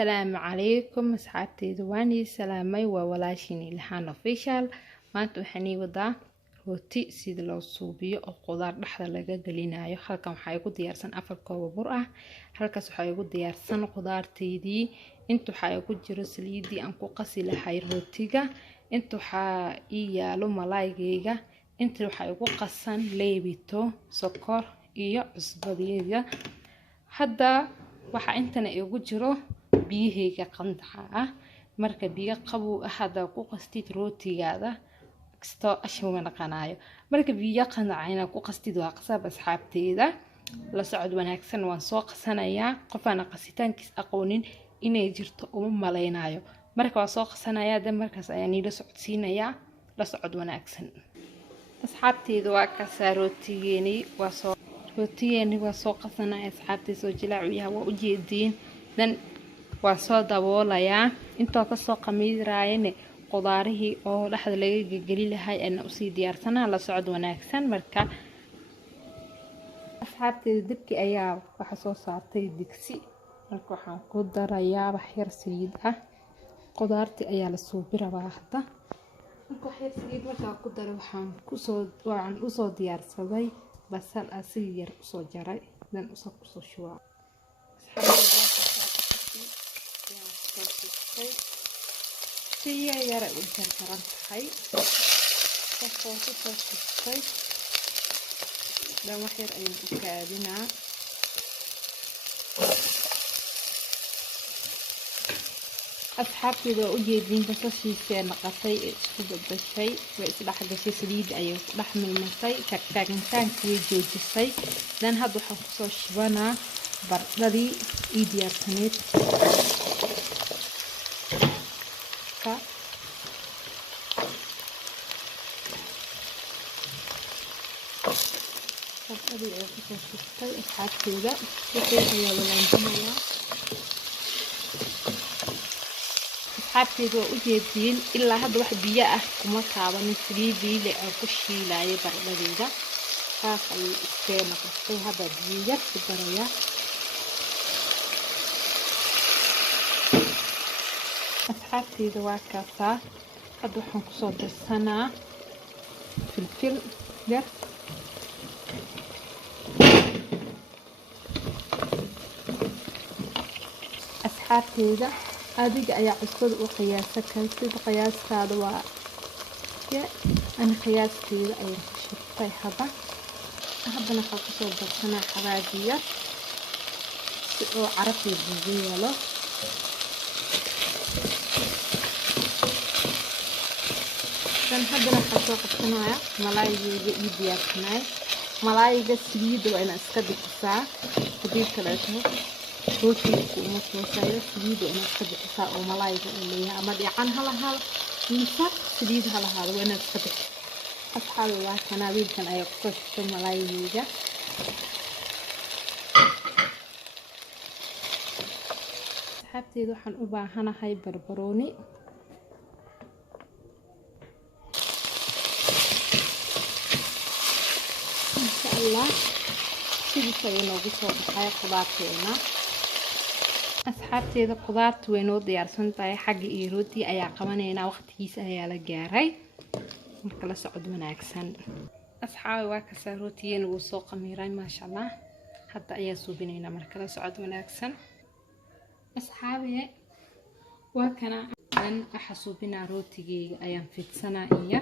السلام عليكم أصحابتي دواني سلامي وولاشيني إلحان official maanta waxaan ii wadaa rooti sida loo suubiyo oo qudaar dhaxda laga galinayo halkan waxa igu diyaarsan 4 koob bur ah halkaas waxa igu diyaarsan qudaarteedii inta waxa igu jiro saliidii aan ku qasi lahay rootiga inta waxa ii yaalo malaayga inta waxa igu qasan leebito sokor iyo cusbadiga hadda waxa intana igu jiro biyahayga qandaca ah marka biyo qabow ah hada ku qastid rootigaada kasto ashuma naqanayo marka biyo qandacayna ku qastid waa qasab asxaabteeda la socod wanaagsan waan soo qasanayaa qof aan qasitaankiis aqoonin inay jirto uma maleynayo marka waa soo qasanayaa dad markaas ayaan ila socodsiinayaa la socod wanaagsan asxaabteeda waa ka rootigeeni waa soo qasanaya asxaabteeda soo jilaaciyaha waa u jeedin dan waa soo daboolayaa inta ka soo qamiiraayeen qudaarihii oo dhaxda laga gali lahay ana u sii diyaarsanaa la socod wanaagsan marka asxaabteeda dibki ayaa waxa soo saartay digsi marka waxaan ku darayaa wax yar saliid ah qudaartii ayaa la soo biraa hadda marka wax yar saliid marka ku daro waxaan u soo diyaarsaday basal asig yar u soo jaray dan u soo shuwa سيا يرى وجرجران هاي تفوتي تفوتي ده محير أي مكادنا أصحابي لو أجيبين بس شيء نقصي إسكوب بالشيء وإسلا حاجة شيء سليد أيوة لحم المصي كأن كان كويجي جسي لأن هذا حفص شبنا بردي إيدي أرتنيت أبي أقصى شفتي أصحاب كذا وكيف هي للعنجمية أصحاب كذا وجدين إلا هذا واحد بيئة كما كابا نسريدي لأركشي لا يبرد ذا هذا الإستيمة قصي هذا بيئة كبرية أصحاب كذا وكذا هذا حنقصد السنة في الفيلم ده أصحابتي هذه أي عصر وقياسك كنت قياس هذا أنا قياستي أي شفتي هذا أحب خاصة بسنا حرادية وعرفي الزيالة كان حبنا خاصة بسنا ملاي يدياتنا ملاي جسيد وأنا أستبدل الساعة كبير كلاته روتي ومسوسة سليد وأنا أستبدل الساعة وملاي اللي أما ديعان هلا نسا سليد هلا وأنا أستبدل أصحاب الله كان أبيد كان أيقصش ملاي يجا أصحابتي دوحن أباهنا هاي بربروني الله sidii ay noogu soo baxay qudaarteena asxaabteeda qudaartu way noo diyaarsan tahay xagga iyo rooti ayaa qabanayna waqtigiisa ayaa la gaaray marka la socod wanaagsan asxaabi waa ka soo rootiyeena uu soo qamiiray ma sha Allah hadda ayaa suubinayna marka la socod wanaagsan asxaabi waa kana aan xasuubina rootigeyga ayaan fidsanaa iyo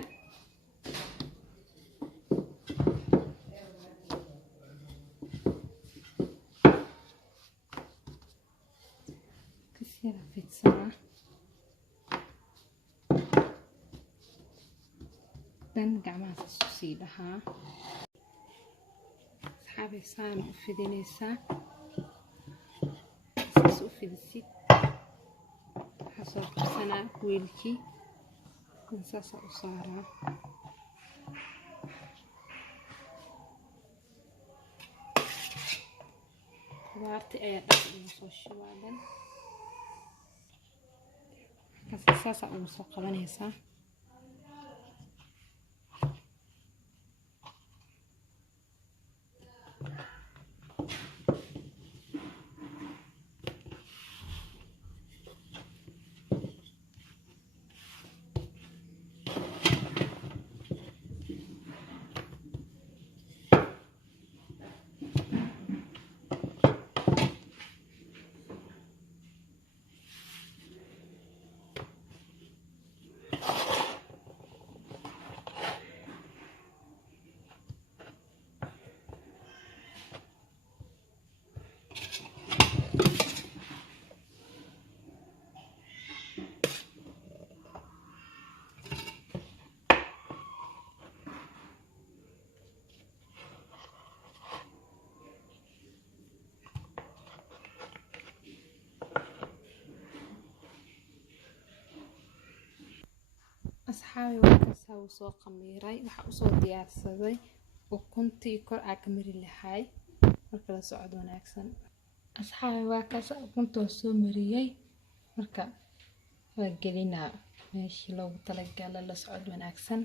فيتسا دن قعمها سوسيدها صحابي سان وفيدينيسا سوفيد السيد حصل سنة ويلكي نساسا أصارا خضارتي أيضا نصوشي وعدن أساسا أو سوق بنيسا asxaabi waa kasaa uu soo qamiiray waxa u soo diyaarsaday ukuntii kor aa ka mari lahaay marka la socod wanaagsan asxaabi waa kasaa ukunta soo mariyay marka waa gelinaa meeshii loogu talagalay la socod wanaagsan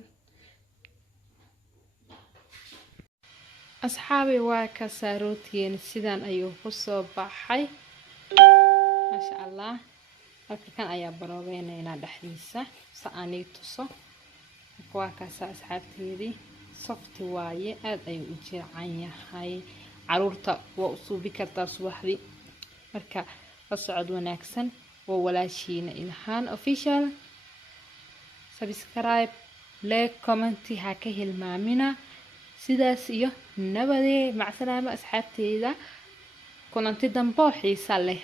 asxaabi waa kasaa rootigeena sidaan ayuu ku soo baxay maasha allah halka kan ayaa baroobeynayna dhaxdiisa saani tuso waa kasaa asxaabteedii softi waaye aad ayuu u jircan yahay caruurta waa u suubi kartaa subaxdii marka la socod wanaagsan waa walaashiina Ilhaan Official subscribe like comment ha ka hilmaamina sidaas iyo nabadee mac salaama asxaabteeda kulanti dambe oo xiiso leh